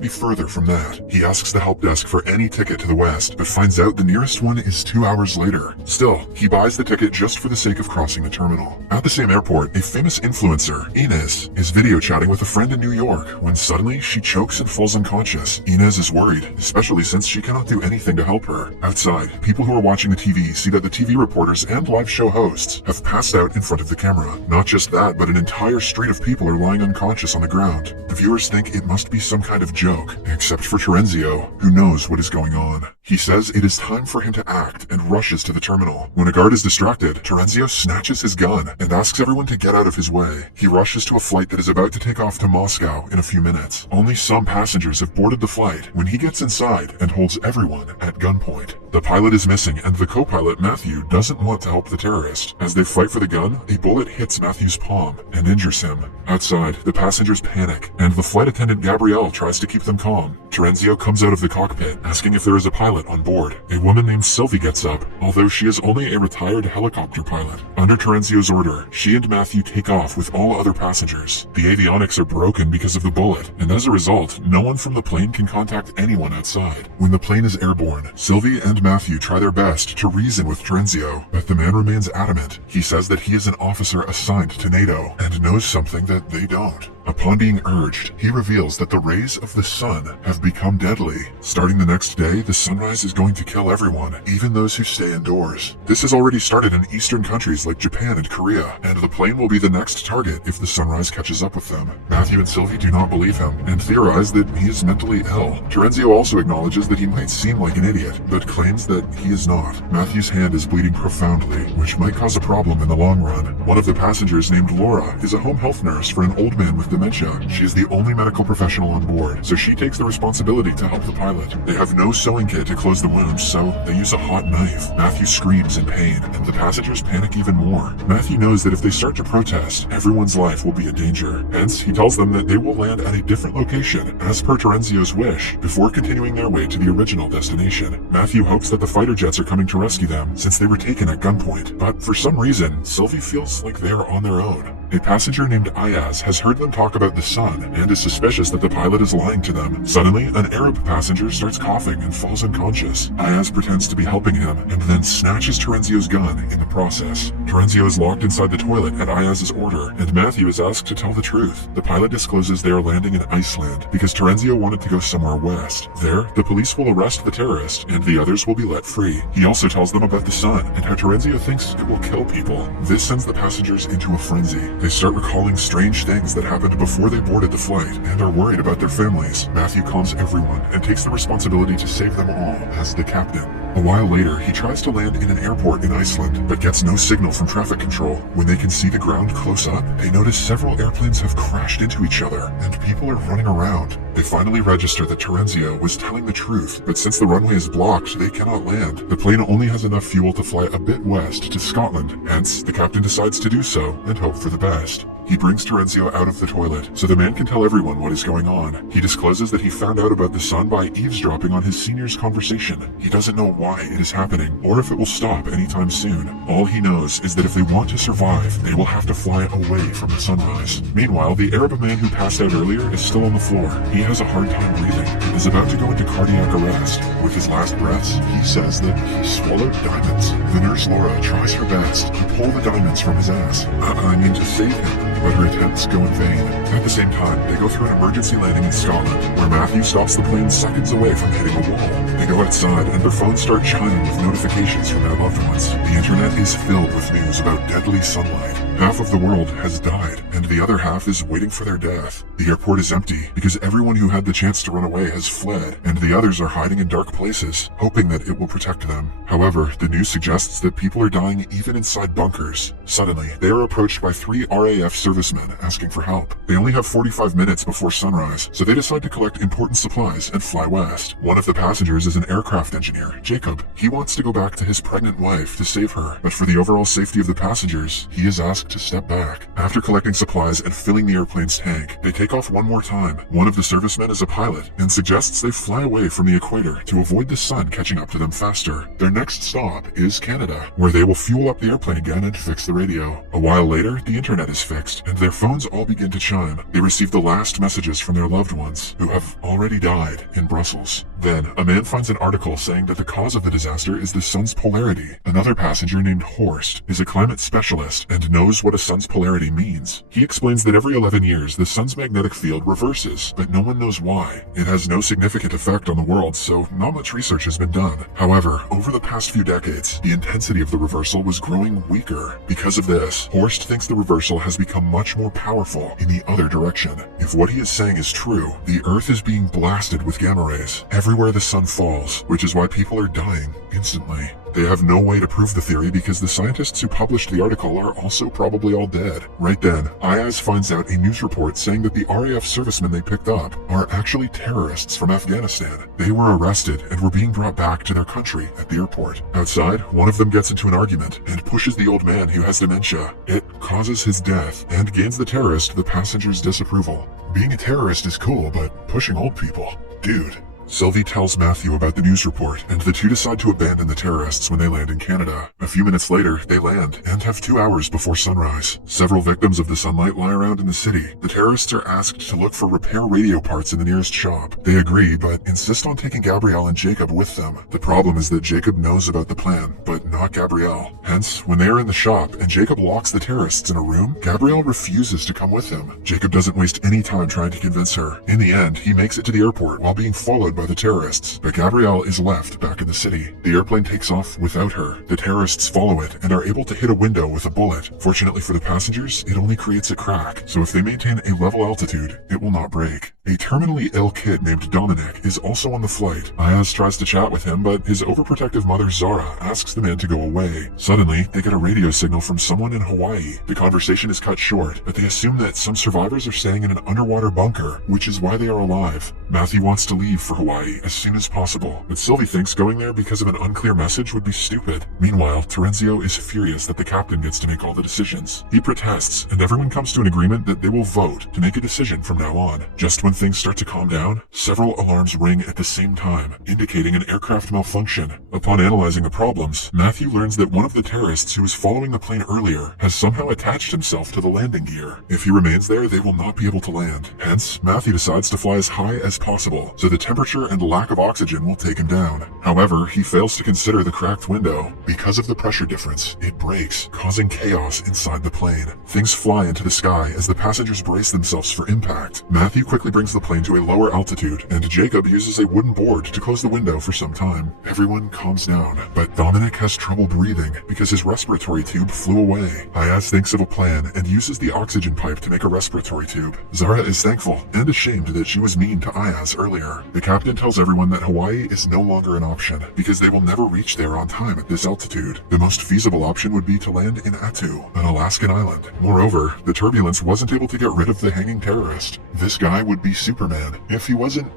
Be further from that. He asks the help desk for any ticket to the west, but finds out the nearest one is 2 hours later. Still, he buys the ticket just for the sake of crossing the terminal. At the same airport, a famous influencer, Inez, is video chatting with a friend in New York when suddenly she chokes and falls unconscious. Inez is worried, especially since she cannot do anything to help her. Outside, people who are watching the TV see that the TV reporters and live show hosts have passed out in front of the camera. Not just that, but an entire street of people are lying unconscious on the ground. The viewers think it must be some kind of joke, except for Terenzio, who knows what is going on. He says it is time for him to act and rushes to the terminal. When a guard is distracted, Terenzio snatches his gun and asks everyone to get out of his way. He rushes to a flight that is about to take off to Moscow in a few minutes. Only some passengers have boarded the flight when he gets inside and holds everyone at gunpoint. The pilot is missing, and the co-pilot, Matthew, doesn't want to help the terrorist. As they fight for the gun, a bullet hits Matthew's palm and injures him. Outside, the passengers panic, and the flight attendant Gabrielle tries to keep them calm. Terenzio comes out of the cockpit, asking if there is a pilot on board. A woman named Sylvie gets up, although she is only a retired helicopter pilot. Under Terenzio's order, she and Matthew take off with all other passengers. The avionics are broken because of the bullet, and as a result, no one from the plane can contact anyone outside. When the plane is airborne, Sylvie and Matthew try their best to reason with Terenzio, but the man remains adamant. He says that he is an officer assigned to NATO and knows something that they don't. Upon being urged, he reveals that the rays of the sun have become deadly. Starting the next day, the sunrise is going to kill everyone, even those who stay indoors. This has already started in eastern countries like Japan and Korea, and the plane will be the next target if the sunrise catches up with them. Matthew and Sylvie do not believe him, and theorize that he is mentally ill. Terenzio also acknowledges that he might seem like an idiot, but claims that he is not. Matthew's hand is bleeding profoundly, which might cause a problem in the long run. One of the passengers, named Laura, is a home health nurse for an old man with dementia. She is the only medical professional on board, so she takes the responsibility to help the pilot. They have no sewing kit to close the wounds, so they use a hot knife. Matthew screams in pain, and the passengers panic even more. Matthew knows that if they start to protest, everyone's life will be in danger. Hence, he tells them that they will land at a different location, as per Terenzio's wish, before continuing their way to the original destination. Matthew hopes that the fighter jets are coming to rescue them, since they were taken at gunpoint. But for some reason, Sylvie feels like they are on their own. A passenger named Ayaz has heard them talk about the sun and is suspicious that the pilot is lying to them. Suddenly, an Arab passenger starts coughing and falls unconscious. Ayaz pretends to be helping him and then snatches Terenzio's gun in the process. Terenzio is locked inside the toilet at Ayaz's order, and Matthew is asked to tell the truth. The pilot discloses they are landing in Iceland because Terenzio wanted to go somewhere west. There, the police will arrest the terrorist and the others will be let free. He also tells them about the sun and how Terenzio thinks it will kill people. This sends the passengers into a frenzy. They start recalling strange things that happened before they boarded the flight and are worried about their families. Matthew calms everyone and takes the responsibility to save them all as the captain. A while later, he tries to land in an airport in Iceland, but gets no signal from traffic control. When they can see the ground close up, they notice several airplanes have crashed into each other, and people are running around. They finally register that Terenzio was telling the truth, but since the runway is blocked, they cannot land. The plane only has enough fuel to fly a bit west to Scotland, hence, the captain decides to do so and hope for the best. He brings Terenzio out of the toilet, so the man can tell everyone what is going on. He discloses that he found out about the sun by eavesdropping on his senior's conversation. He doesn't know why it is happening, or if it will stop anytime soon. All he knows is that if they want to survive, they will have to fly away from the sunrise. Meanwhile, the Arab man who passed out earlier is still on the floor. He has a hard time breathing and is about to go into cardiac arrest. With his last breaths, he says that he swallowed diamonds. The nurse Laura tries her best to pull the diamonds from his ass. I mean to save him, but her attempts go in vain. At the same time, they go through an emergency landing in Scotland, where Matthew stops the plane seconds away from hitting a wall. They go outside, and their phones start chiming with notifications from their loved ones. The internet is filled with news about deadly sunlight. Half of the world has died, and the other half is waiting for their death. The airport is empty, because everyone who had the chance to run away has fled, and the others are hiding in dark places, hoping that it will protect them. However, the news suggests that people are dying even inside bunkers. Suddenly, they are approached by 3 RAF servicemen asking for help. They only have 45 minutes before sunrise, so they decide to collect important supplies and fly west. One of the passengers is an aircraft engineer, Jacob. He wants to go back to his pregnant wife to save her, but for the overall safety of the passengers, he is asked to step back. After collecting supplies supplies and filling the airplane's tank. They take off one more time. One of the servicemen is a pilot and suggests they fly away from the equator to avoid the sun catching up to them faster. Their next stop is Canada, where they will fuel up the airplane again and fix the radio. A while later, the internet is fixed, and their phones all begin to chime. They receive the last messages from their loved ones, who have already died in Brussels. Then, a man finds an article saying that the cause of the disaster is the sun's polarity. Another passenger named Horst is a climate specialist and knows what a sun's polarity means. He explains that every 11 years, the sun's magnetic field reverses, but no one knows why. It has no significant effect on the world, so not much research has been done. However, over the past few decades, the intensity of the reversal was growing weaker. Because of this, Horst thinks the reversal has become much more powerful in the other direction. If what he is saying is true, the Earth is being blasted with gamma rays everywhere the sun falls, which is why people are dying instantly. They have no way to prove the theory because the scientists who published the article are also probably all dead. Right then, Ayaz finds out a news report saying that the RAF servicemen they picked up are actually terrorists from Afghanistan. They were arrested and were being brought back to their country at the airport. Outside, one of them gets into an argument and pushes the old man who has dementia. It causes his death and gains the terrorist the passenger's disapproval. Being a terrorist is cool, but pushing old people? Dude. Sylvie tells Matthew about the news report, and the two decide to abandon the terrorists when they land in Canada. A few minutes later, they land, and have 2 hours before sunrise. Several victims of the sunlight lie around in the city. The terrorists are asked to look for repair radio parts in the nearest shop. They agree, but insist on taking Gabrielle and Jacob with them. The problem is that Jacob knows about the plan, but not Gabrielle. Hence, when they are in the shop, and Jacob locks the terrorists in a room, Gabrielle refuses to come with him. Jacob doesn't waste any time trying to convince her. In the end, he makes it to the airport while being followed by the terrorists, but Gabrielle is left back in the city. The airplane takes off without her. The terrorists follow it and are able to hit a window with a bullet. Fortunately for the passengers, it only creates a crack, so if they maintain a level altitude, it will not break. A terminally ill kid named Dominic is also on the flight. Ayaz tries to chat with him, but his overprotective mother Zara asks the man to go away. Suddenly, they get a radio signal from someone in Hawaii. The conversation is cut short, but they assume that some survivors are staying in an underwater bunker, which is why they are alive. Matthew wants to leave for Hawaii as soon as possible, but Sylvie thinks going there because of an unclear message would be stupid. Meanwhile, Terenzio is furious that the captain gets to make all the decisions. He protests, and everyone comes to an agreement that they will vote to make a decision from now on. Just when things start to calm down, several alarms ring at the same time, indicating an aircraft malfunction. Upon analyzing the problems, Matthew learns that one of the terrorists who was following the plane earlier has somehow attached himself to the landing gear. If he remains there, they will not be able to land. Hence, Matthew decides to fly as high as possible, so the temperature and lack of oxygen will take him down. However, he fails to consider the cracked window. Because of the pressure difference, it breaks, causing chaos inside the plane. Things fly into the sky as the passengers brace themselves for impact. Matthew quickly brings the plane to a lower altitude, and Jacob uses a wooden board to close the window for some time. Everyone calms down, but Dominic has trouble breathing because his respiratory tube flew away. Ayaz thinks of a plan and uses the oxygen pipe to make a respiratory tube. Zara is thankful and ashamed that she was mean to Ayaz earlier. The captain tells everyone that Hawaii is no longer an option because they will never reach there on time at this altitude. The most feasible option would be to land in Attu, an Alaskan island. Moreover, the turbulence wasn't able to get rid of the hanging terrorist. This guy would be Superman if he wasn't,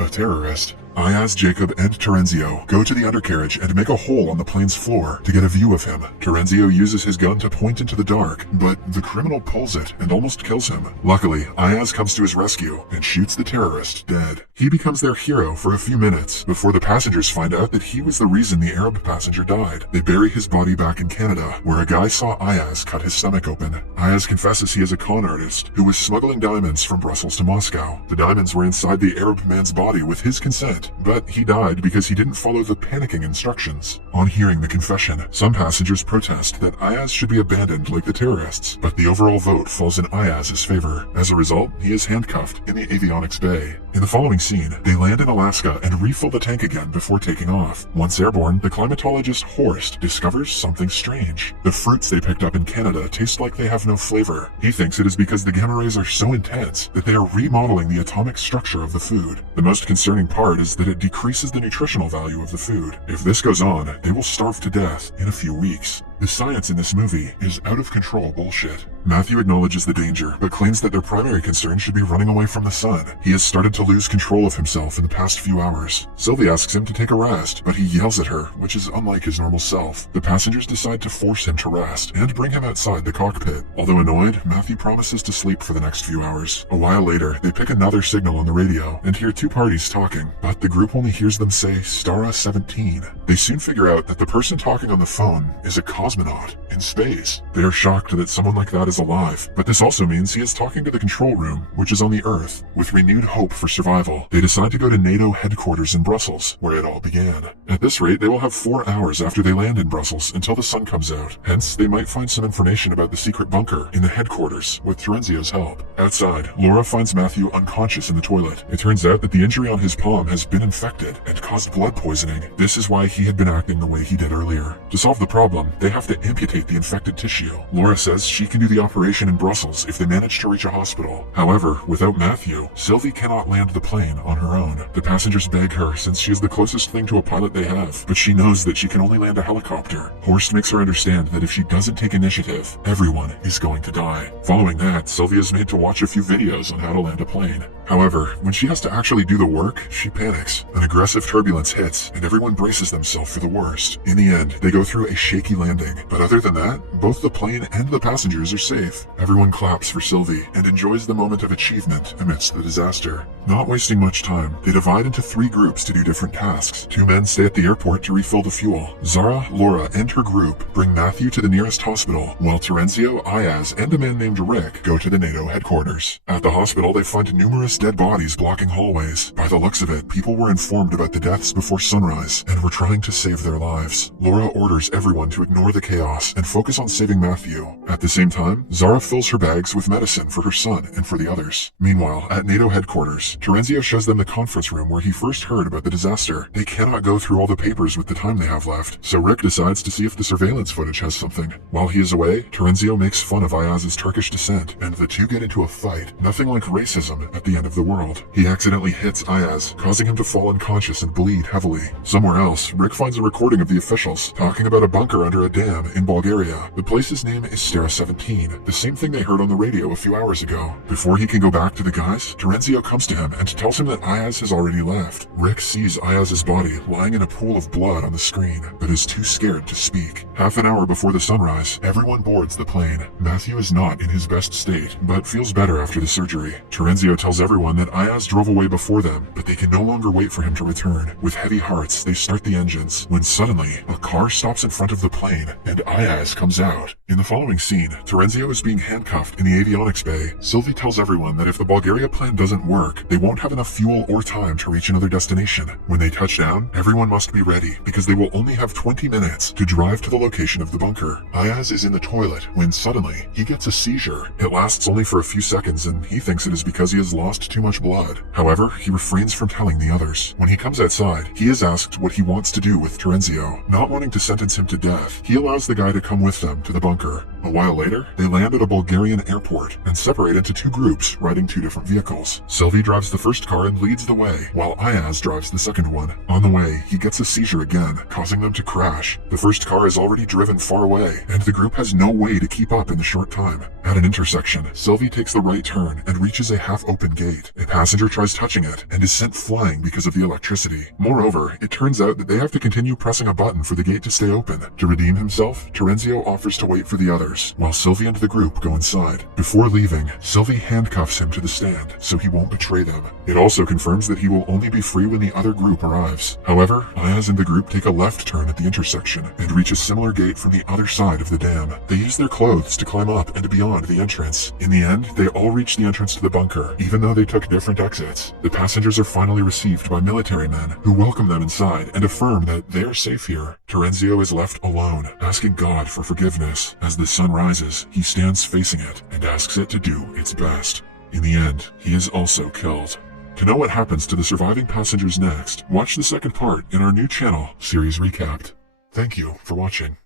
a terrorist. Ayaz, Jacob, and Terenzio go to the undercarriage and make a hole on the plane's floor to get a view of him. Terenzio uses his gun to point into the dark, but the criminal pulls it and almost kills him. Luckily, Ayaz comes to his rescue and shoots the terrorist dead. He becomes their hero for a few minutes before the passengers find out that he was the reason the Arab passenger died. They bury his body back in Canada, where a guy saw Ayaz cut his stomach open. Ayaz confesses he is a con artist who was smuggling diamonds from Brussels to Moscow. The diamonds were inside the Arab man's body with his consent, but he died because he didn't follow the panicking instructions. On hearing the confession, some passengers protest that Ayaz should be abandoned like the terrorists, but the overall vote falls in Ayaz's favor. As a result, he is handcuffed in the avionics bay. In the following scene, they land in Alaska and refill the tank again before taking off. Once airborne, the climatologist Horst discovers something strange. The fruits they picked up in Canada taste like they have no flavor. He thinks it is because the gamma rays are so intense that they are remodeling the atomic structure of the food. The most concerning part is that it decreases the nutritional value of the food. If this goes on, they will starve to death in a few weeks. The science in this movie is out of control bullshit. Matthew acknowledges the danger, but claims that their primary concern should be running away from the sun. He has started to lose control of himself in the past few hours. Sylvie asks him to take a rest, but he yells at her, which is unlike his normal self. The passengers decide to force him to rest and bring him outside the cockpit. Although annoyed, Matthew promises to sleep for the next few hours. A while later, they pick another signal on the radio and hear two parties talking, but the group only hears them say Stara 17. They soon figure out that the person talking on the phone is a cosmonaut in space. They are shocked that someone like that is alive, but this also means he is talking to the control room, which is on the Earth. With renewed hope for survival, they decide to go to NATO headquarters in Brussels, where it all began. At this rate, they will have 4 hours after they land in Brussels until the sun comes out. Hence, they might find some information about the secret bunker in the headquarters with Terenzio's help. Outside, Laura finds Matthew unconscious in the toilet. It turns out that the injury on his palm has been infected and caused blood poisoning. This is why he had been acting the way he did earlier. To solve the problem, they have to amputate the infected tissue. Laura says she can do the operation in Brussels if they manage to reach a hospital. However, without Matthew, Sylvie cannot land the plane on her own. The passengers beg her since she is the closest thing to a pilot they have, but she knows that she can only land a helicopter. Horst makes her understand that if she doesn't take initiative, everyone is going to die. Following that, Sylvie is made to watch a few videos on how to land a plane. However, when she has to actually do the work, she panics. An aggressive turbulence hits, and everyone braces themselves for the worst. In the end, they go through a shaky landing, but other than that, both the plane and the passengers are safe. Everyone claps for Sylvie and enjoys the moment of achievement amidst the disaster. Not wasting much time, they divide into 3 groups to do different tasks. 2 men stay at the airport to refill the fuel. Zara, Laura, and her group bring Matthew to the nearest hospital, while Terenzio, Ayaz, and a man named Rick go to the NATO headquarters. At the hospital, they find numerous dead bodies blocking hallways. By the looks of it, people were informed about the deaths before sunrise and were trying to save their lives. Laura orders everyone to ignore the chaos and focus on saving Matthew. At the same time, Zara fills her bags with medicine for her son and for the others. Meanwhile, at NATO headquarters, Terenzio shows them the conference room where he first heard about the disaster. They cannot go through all the papers with the time they have left, so Rick decides to see if the surveillance footage has something. While he is away, Terenzio makes fun of Ayaz's Turkish descent, and the two get into a fight. Nothing like racism at the end of the world. He accidentally hits Ayaz, causing him to fall unconscious and bleed heavily. Somewhere else, Rick finds a recording of the officials talking about a bunker under a dam in Bulgaria. The place's name is Stara 17, the same thing they heard on the radio a few hours ago. Before he can go back to the guys, Terenzio comes to him and tells him that Ayaz has already left. Rick sees Ayaz's body lying in a pool of blood on the screen, but is too scared to speak. Half an hour before the sunrise, everyone boards the plane. Matthew is not in his best state, but feels better after the surgery. Terenzio tells everyone that Ayaz drove away before them, but they can no longer wait for him to return. With heavy hearts, they start the engines, when suddenly, a car stops in front of the plane, and Ayaz comes out. In the following scene, Terenzio is being handcuffed in the avionics bay. Sylvie tells everyone that if the Bulgaria plan doesn't work, they won't have enough fuel or time to reach another destination. When they touch down, everyone must be ready, because they will only have 20 minutes to drive to the location of the bunker. Ayaz is in the toilet when suddenly, he gets a seizure. It lasts only for a few seconds, and he thinks it is because he has lost too much blood. However, he refrains from telling the others. When he comes outside, he is asked what he wants to do with Terenzio. Not wanting to sentence him to death, he allows the guy to come with them to the bunker. A while later, they land at a Bulgarian airport and separate into 2 groups riding 2 different vehicles. Sylvie drives the first car and leads the way, while Ayaz drives the second one. On the way, he gets a seizure again, causing them to crash. The first car is already driven far away, and the group has no way to keep up in the short time. At an intersection, Sylvie takes the right turn and reaches a half-open gate. A passenger tries touching it and is sent flying because of the electricity. Moreover, it turns out that they have to continue pressing a button for the gate to stay open. To redeem himself, Terenzio offers to wait for the others, while Sylvie and the group go inside. Before leaving, Sylvie handcuffs him to the stand, so he won't betray them. It also confirms that he will only be free when the other group arrives. However, Ayaz and the group take a left turn at the intersection, and reach a similar gate from the other side of the dam. They use their clothes to climb up and beyond the entrance. In the end, they all reach the entrance to the bunker, even though they took different exits. The passengers are finally received by military men, who welcome them inside and affirm that they are safe here. Terenzio is left alone, asking God for forgiveness. As the sun rises, he stands facing it and asks it to do its best. In the end, he is also killed. To know what happens to the surviving passengers next, watch the second part in our new channel, Series Recapped. Thank you for watching.